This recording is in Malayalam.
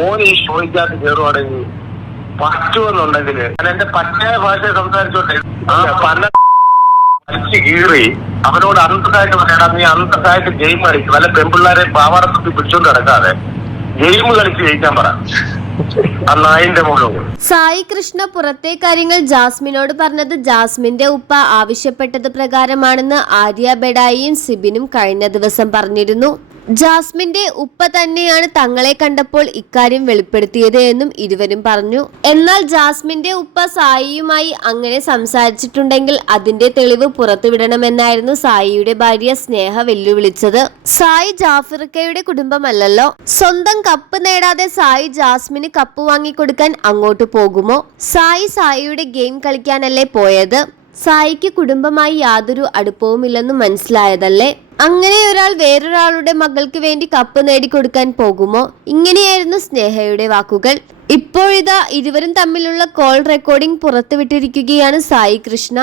മോൻ ഈ ഷോയ്ക്കകത്ത് കയറുവാണെങ്കിൽ പറ്റുമെന്നുണ്ടെങ്കിൽ ഞാൻ എന്റെ പറ്റായ ഭാഷ സംസാരിച്ചോട്ടെ. ആ. പല അടിച്ച് കീറി അവനോട് അന്തസ്സായിട്ട് പറയണം നീ അന്തസ്സായിട്ട് ഗെയിം കളിക്കും. അല്ലെ പെൺപിള്ളേരെ പാവാടത്തുത്തി പിടിച്ചോണ്ട് കിടക്കാതെ ഗെയിം കളിച്ച് ജയിക്കാൻ പറ. സായി കൃഷ്ണ പുറത്തെ കാര്യങ്ങൾ ജാസ്മിനോട് പറഞ്ഞത് ജാസ്മിന്റെ ഉപ്പ ആവശ്യപ്പെട്ടത് പ്രകാരമാണെന്ന് ആര്യ ബെഡായിയും സിബിനും കഴിഞ്ഞ ദിവസം പറഞ്ഞിരുന്നു. ജാസ്മിന്റെ ഉപ്പ തന്നെയാണ് തങ്ങളെ കണ്ടപ്പോൾ ഇക്കാര്യം വെളിപ്പെടുത്തിയത് എന്നും ഇരുവരും പറഞ്ഞു. എന്നാൽ ജാസ്മിന്റെ ഉപ്പ സായിയുമായി അങ്ങനെ സംസാരിച്ചിട്ടുണ്ടെങ്കിൽ അതിന്റെ തെളിവ് പുറത്തുവിടണമെന്നായിരുന്നു സായിയുടെ ഭാര്യ സ്നേഹ വെല്ലുവിളിച്ചത്. സായി ജാഫിർക്കയുടെ കുടുംബമല്ലല്ലോ. സ്വന്തം കപ്പ് നേടാതെ സായി ജാസ്മിന് കപ്പ് വാങ്ങിക്കൊടുക്കാൻ അങ്ങോട്ട് പോകുമോ? സായി സായിയുടെ ഗെയിം കളിക്കാനല്ലേ പോയത്? സായിക്ക് കുടുംബമായി യാതൊരു അടുപ്പവുമില്ലെന്ന് മനസ്സിലായതല്ലേ? അങ്ങനെ ഒരാൾ വേറൊരാളുടെ മകൾക്ക് വേണ്ടി കപ്പ് നേടിക്കൊടുക്കാൻ പോകുമോ? ഇങ്ങനെയായിരുന്നു സ്നേഹയുടെ വാക്കുകൾ. ഇപ്പോഴിതാ ഇരുവരും തമ്മിലുള്ള കോൾ റെക്കോർഡിംഗ് പുറത്തുവിട്ടിരിക്കുകയാണ് സായി കൃഷ്ണ.